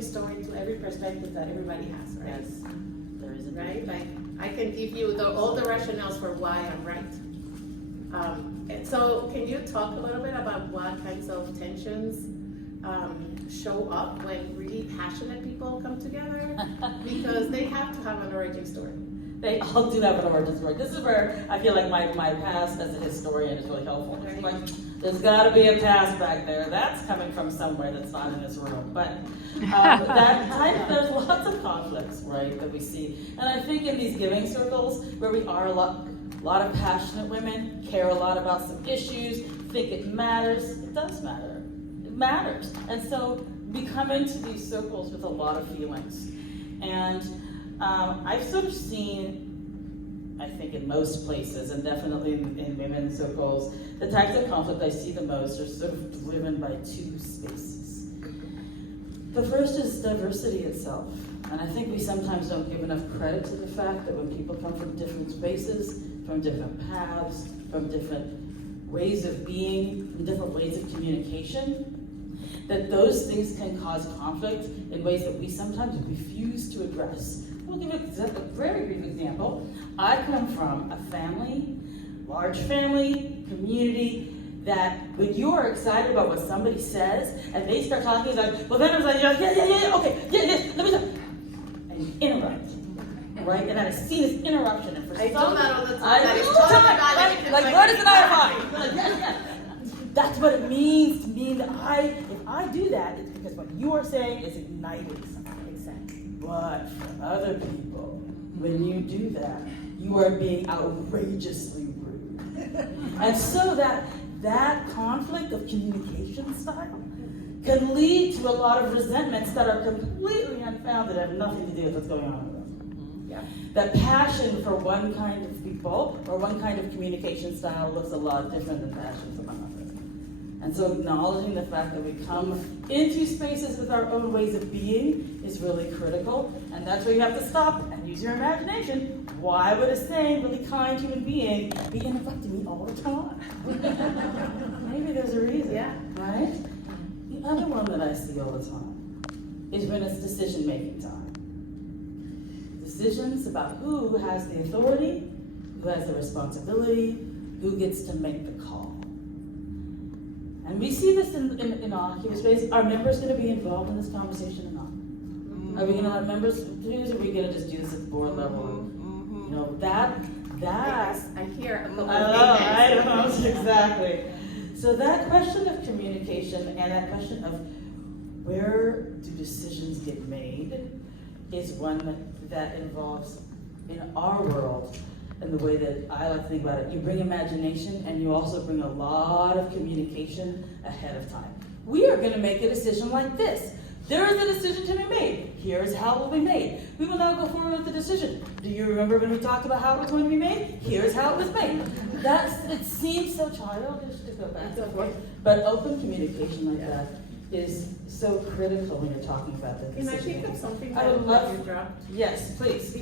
enriching story to every perspective that everybody has, right? Yes, there is a Right? Like, I can give you all the rationales for why I'm right. And so can you talk a little bit about what kinds of tensions show up when really passionate people come together? Because they have to have an origin story. They all do have an origin story. This is where I feel like my past as a historian is really helpful. Right. Like, there's got to be a past back there. That's coming from somewhere that's not in this room. But there's lots of conflicts, right, that we see. And I think in these giving circles where we are a lot of passionate women, care a lot about some issues, think it matters. It does matter. It matters. And so we come into these circles with a lot of feelings. And I've sort of seen, I think in most places, and definitely in women's circles, the types of conflict I see the most are sort of driven by two spaces. The first is diversity itself. And I think we sometimes don't give enough credit to the fact that when people come from different spaces, from different paths, from different ways of being, from different ways of communication, that those things can cause conflict in ways that we sometimes refuse to address. We'll give a very brief example. I come from a family, large family, community, that when you are excited about what somebody says, and they start talking, it's like, well then I was like, yeah, okay, yeah, let me talk. And you interrupt, right? And I've seen this interruption, and for I do some, that all the time. I That is do totally time, valid. right? It's Like, like, where does an I find? Like, yes. That's what it means to mean that if I do that, it's because what you are saying is igniting something. Exactly. But for other people, when you do that, you are being outrageously rude. And so that conflict of communication style can lead to a lot of resentments that are completely unfounded and have nothing to do with what's going on with us. Yeah. That passion for one kind of people or one kind of communication style looks a lot different than passion for others. And so acknowledging the fact that we come into spaces with our own ways of being is really critical. And that's where you have to stop and use your imagination. Why would a sane, really kind human being be interrupting me all the time? Maybe there's a reason, Yeah. right? The other one that I see all the time is when it's decision-making time. Decisions about who has the authority, who has the responsibility, who gets to make the call. And we see this in occupied space. Are members going to be involved in this conversation or not? Are we going to let members choose, or are we going to just do this at board level? You know, that. I hear a couple of I know, exactly. So that question of communication and that question of where do decisions get made is one that involves, in our world, and the way that I like to think about it, you bring imagination and you also bring a lot of communication ahead of time. We are going to make a decision like this. There is a decision to be made. Here's how it will be made. We will now go forward with the decision. Do you remember when we talked about how it was going to be made? Here's how it was made. It seems so childish to go back and forth, but open communication like that is so critical when you're talking about the Can I decision. pick up something I would that love you dropped? Yes, please.